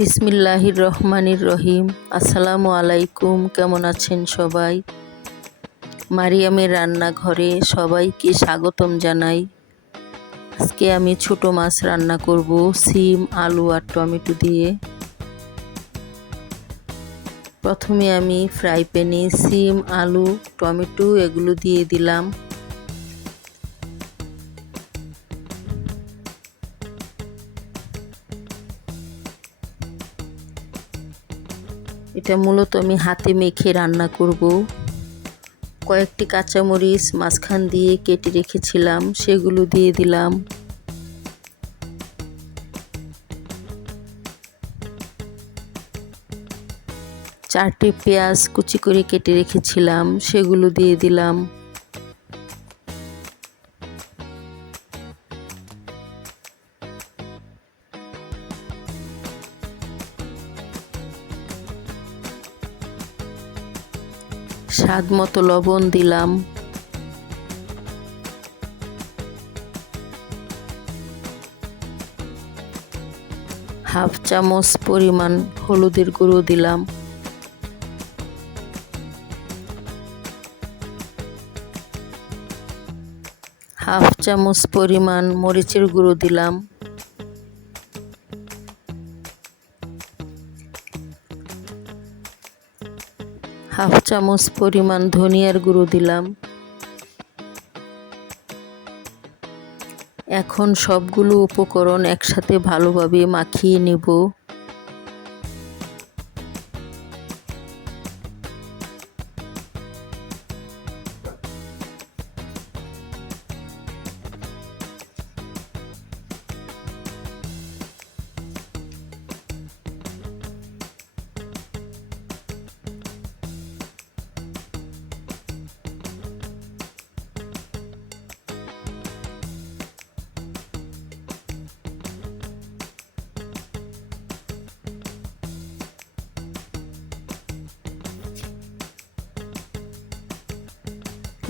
বিসমিল্লাহির রহমানির রহিম। আসসালামু আলাইকুম। কেমন আছেন সবাই? মারিয়ামের রান্নাঘরে সবাইকে স্বাগতম জানাই। আজকে আমি ছোট মাছ রান্না করব সিম, আলু আর টমেটো দিয়ে। প্রথমে আমি ফ্রাই প্যানে সিম, আলু, টমেটো এগুলো দিয়ে দিলাম। এটা মূলত আমি হাতে মেখে রান্না করব। কয়েকটি কাঁচামরিচ মাঝখান দিয়ে কেটে রেখেছিলাম, সেগুলো দিয়ে দিলাম। চারটি পেঁয়াজ কুচি করে কেটে রেখেছিলাম, সেগুলো দিয়ে দিলাম। স্বাদ মতো লবণ দিলাম। হাফ চামচ পরিমাণ হলুদের গুঁড়ো দিলাম। হাফ চামচ পরিমাণ মরিচের গুঁড়ো দিলাম। হাফ চামচ পরিমাণ ধনিয়ার গুঁড়ো দিলাম। এখন সবগুলো উপকরণ একসাথে ভালোভাবে মাখিয়ে নেব।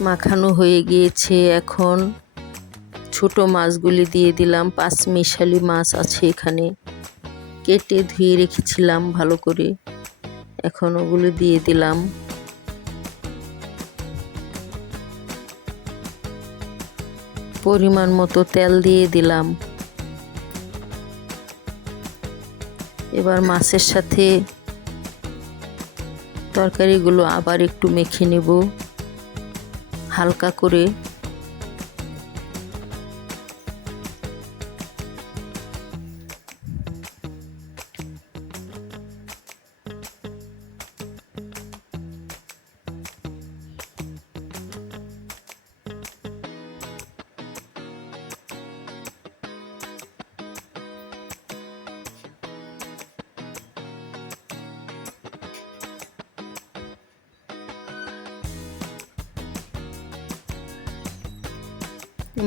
মাখানো হয়ে গিয়েছে। এখন ছোট মাছগুলি দিয়ে দিলাম। 5 মিশালি মাছ আছে এখানে, কেটে ধুয়ে রেখেছিলাম ভালো করে। এখন ওগুলো দিয়ে দিলাম। পরিমাণ মতো তেল দিয়ে দিলাম। এবার মাছের সাথে তরকারিগুলো আবার একটু মেখে নেব হালকা করে।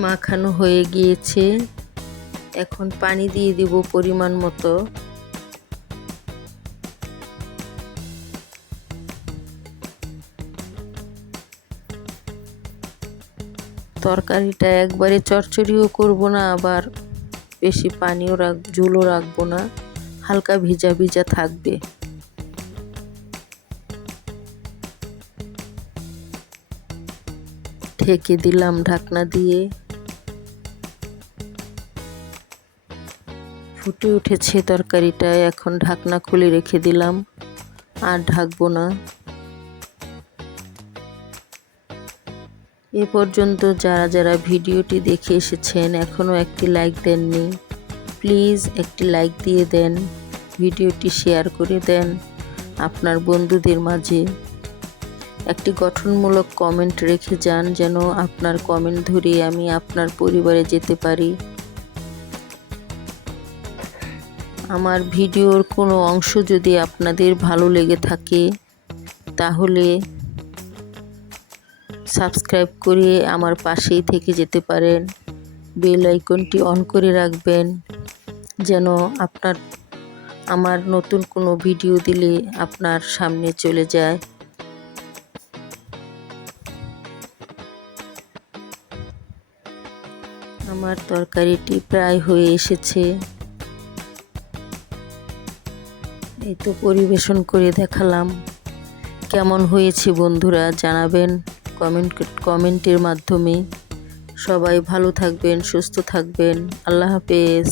মাখানো হয়ে গিয়েছে। এখন পানি দিয়ে দিব পরিমাণ মতো। তরকারিটা একবারে চড়চড়িও করব না, আবার বেশি পানিও ঝোলও রাখবো না, হালকা ভিজা ভিজা থাকবে। ঢেকে দিলাম ঢাকনা দিয়ে। ফুটে উঠেছে তরকারিটা। এখন ঢাকনা খুলে রেখে দিলাম, আর ঢাকবো না। এ পর্যন্ত যারা যারা ভিডিওটি দেখে এসেছেন এখনও একটি লাইক দেননি, প্লিজ একটি লাইক দিয়ে দেন। ভিডিওটি শেয়ার করে দেন আপনার বন্ধুদের মাঝে। একটি গঠনমূলক কমেন্ট রেখে যান, যেন আপনার কমেন্ট ধরে আমি আপনার পরিবারে যেতে পারি। আমার ভিডিওর কোনো অংশ যদি আপনাদের ভালো লেগে থাকে তাহলে সাবস্ক্রাইব করে আমার পাশেই থেকে যেতে পারেন। বেল আইকনটি অন করে রাখবেন, যেন আমার নতুন কোনো ভিডিও দিলে আপনার সামনে চলে যায়। আমার তরকারিটি প্রায় হয়ে এসেছে। এই তো পরিবেশন করে দেখালাম। কেমন হয়েছে বন্ধুরা জানাবেন কমেন্টের মাধ্যমে। সবাই ভালো থাকবেন, সুস্থ থাকবেন। আল্লাহ হাফেজ।